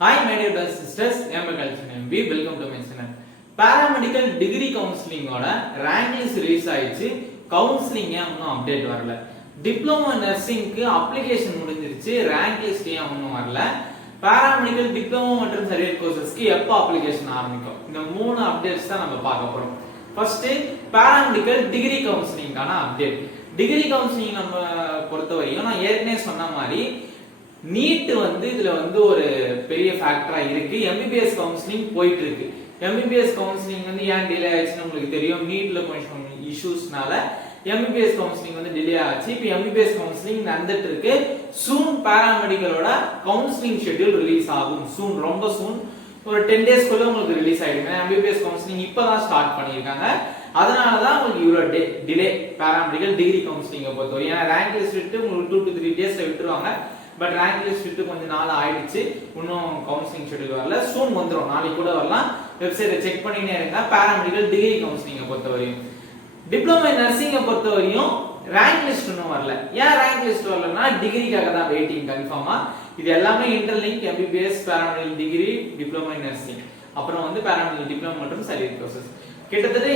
Hi, my dear brothers and sisters. I am Kalchan. Welcome to my channel. Paramedical degree counseling oda rank list release ஆயிடுச்சு. counseling இன்னும் update வரல. Diploma நர்சிங்க்கு application முடிஞ்சிருச்சு. rank list இன்னும் வரல. paramedical diploma மற்றும் certificate கோர்சஸ்க்கு எப்போ application ஆரம்பிக்கும்? இந்த மூணு அப்டேட்ஸ் தான் நம்ம பார்க்க போறோம். ஃபர்ஸ்ட் paramedical degree counseling கான அப்டேட். டிகிரி கவுன்சிலிங் நம்ம பொறுத்தவரையும் நான் ஏற்கனவே சொன்ன மாதிரி நீட் இதுல ஒரு பெரிய ஃபேக்டரா இருக்கு. எம்பிபிஎஸ் கவுன்சிலிங் போயிட்டு இருக்கு. எம்பிபிஎஸ் கவுன்சிலிங் ஏன் டிலே ஆயிடுச்சுன்னு உங்களுக்கு தெரியும். நீட்ல கொஞ்சம் இஷ்யூஸ்னால எம்பிபிஎஸ் கவுன்சிலிங் டிலே ஆச்சு. இப்போ எம்பிபிஎஸ் கவுன்சிலிங் நடந்துட்டு இருக்கு. சூன் பாராமெடிக்கலோட கவுன்சிலிங் ஷெட்யூல் ரிலீஸ் ஆகும். சூன், ரொம்ப சூன், ஒரு 10 டேஸ்க்குள்ள உங்களுக்கு ரிலீஸ் ஆயிடுங்க. எம்பிபிஎஸ் கவுன்சிலிங் இப்பதான் ஸ்டார்ட் பண்ணிருக்காங்க. அதனாலதான் உங்களுக்கு இவ்வளவு டிலே பாராமெடிக்கல் டிகிரி கவுன்சிலிங்க பொறுத்தவரை. ஏன்னா ரேங்க் லிஸ்ட் விட்டு உங்களுக்கு 2 to 3 டேஸ்ல விட்டுருவாங்க. பட் ரேங்க் லிஸ்ட் விட்டு கொஞ்ச நாள் ஆயிடுச்சு. இன்னும் கவுன்சிலிங் ஷெட்யூல் வரல. சூன் வந்துரும், நாளைக்கு கூட வரலாம். வெப்சைட்டை செக் பண்ணினே இருங்க. பாராமெடிக்கல் டிகிரி கவுன்சிலிங்க பொறுத்தவரையும். டிப்ளமோ நர்சிங்க பொறுத்தவரையும் ரேங்க் லிஸ்ட் இன்னும் வரல. ஏன் ரேங்க் லிஸ்ட் வரலன்னா டிகிரிக்காக தான் வெயிட்டிங் கன்ஃபார்மா. இது எல்லாமே interlink MBBS paramedical degree diploma nursing, அப்புறம் பாராமெடிக்கல் டிப்ளமோ மற்றும் சர்டிஃபிகேட் கோர்சஸ். கிட்டத்தட்ட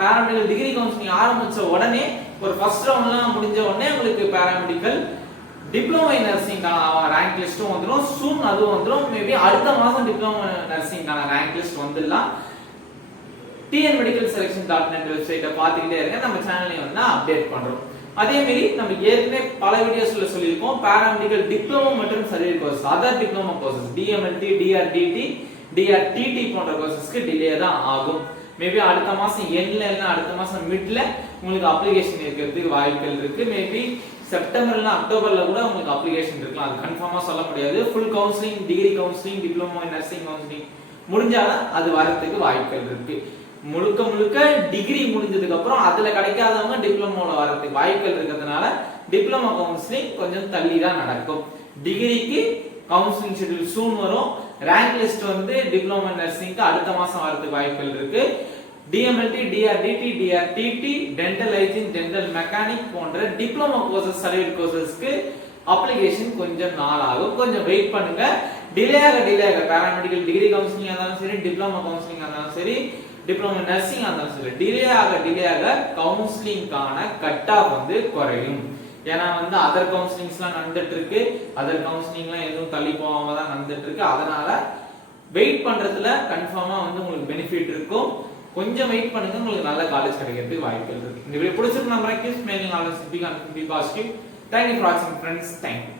பாராமெடிக்கல் டிகிரி கவுன்சிலிங் ஆரம்பிச்ச உடனே ஒரு ஃபர்ஸ்ட் ரவுண்ட்லாம் முடிஞ்ச உடனே உங்களுக்கு பாராமெடிக்கல் டிப்ளமோ நர்சிங்கான ரேங்க் லிஸ்டும் வந்துடும். சூன் அதுவும் வந்துடும். மேபி அடுத்த மாசம் டிப்ளமோ நர்சிங்கான ரேங்க் லிஸ்ட் வந்துடலாம். tnmedicalselection.net வெப்சைட்டை பார்த்துக்கிட்டே இருங்க. நம்ம சேனல்லையும் அப்டேட் பண்றோம். அதே மாதிரி நம்ம ஏற்கனவே பல வீடியோஸ்ல சொல்லியிருக்கோம். பாராமெடிக்கல் டிப்ளமோ மற்றும் certificate course, other diploma courses DMLT, DRTT, DRTT போன்ற கோர்சஸ்க்கு டிலே தான் ஆகும். மேபி அடுத்த மாசம் எண்ட்ல இல்ல அடுத்த மாசம் மிட்ல உங்களுக்கு அப்ளிகேஷன் இருக்கிறதுக்கு வாய்ப்புகள் இருக்கு. மேபி செப்டம்பர்ல அக்டோபர்ல கூட உங்களுக்கு அப்ளிகேஷன் இருக்கலாம். அது கன்ஃபார்மா சொல்ல முடியாது. Full counselling, degree counselling, diploma nursing counselling முடிஞ்சாதான் அது வரதுக்கு வாய்ப்புகள் இருக்கு. முழுக்க முழுக்க டிகிரி முடிஞ்சதுக்கு அப்புறம் அதுல கிடைக்காதவங்க டிப்ளமோல வரதுக்கு வாய்ப்புகள் இருக்கிறதுனால டிப்ளமோ கவுன்சிலிங் கொஞ்சம் தள்ளி தான் நடக்கும். டிகிரிக்கு கவுன்சிலிங் ஷெட்யூல் சூன் வரும். ரேங்க் லிஸ்ட் டிப்ளமோ நர்சிங்க்கு அடுத்த மாசம் வரதுக்கு வாய்ப்புகள் இருக்கு. DMLT, DRTT, DRTT, dental hygiene, dental mechanic போன்ற டிப்ளமோ கோர்சஸ், சர்டிஃபிகேட் கோர்சஸ்க்கு அப்ளிகேஷன் கொஞ்சம் நாள் ஆகும். கொஞ்சம் வெயிட் பண்ணுங்க. டிலே ஆக பாராமெடிக்கல் டிகிரி கவுன்சிலிங் இருந்தாலும் சரி, டிப்ளமோ கவுன்சிலிங் இருந்தாலும் சரி, டிப்ளமோ நர்சிங் இருந்தாலும் சரி, டிலே ஆக கவுன்சிலிங்கான கட் ஆஃப் குறையும். ஏன்னா அதர் கவுன்சிலிங்ஸ்லாம் நடந்துட்டு இருக்கு. அதர் கவுன்சிலிங்லாம் எதுவும் தள்ளி போகாம தான் நடந்துட்டு இருக்கு. அதனால வெயிட் பண்றதுல கன்ஃபார்மா உங்களுக்கு பெனிஃபிட் இருக்கும். கொஞ்சம் வெயிட் பண்ணுங்க, உங்களுக்கு நல்ல காலேஜ் கிடைக்கிறதுக்கு வாய்ப்புகள் இருக்கு. இந்த வீடியோ பிடிச்சிருக்கு நம்புறேன். Keep smiling, always be positive. Thank you for watching friends. Thank you.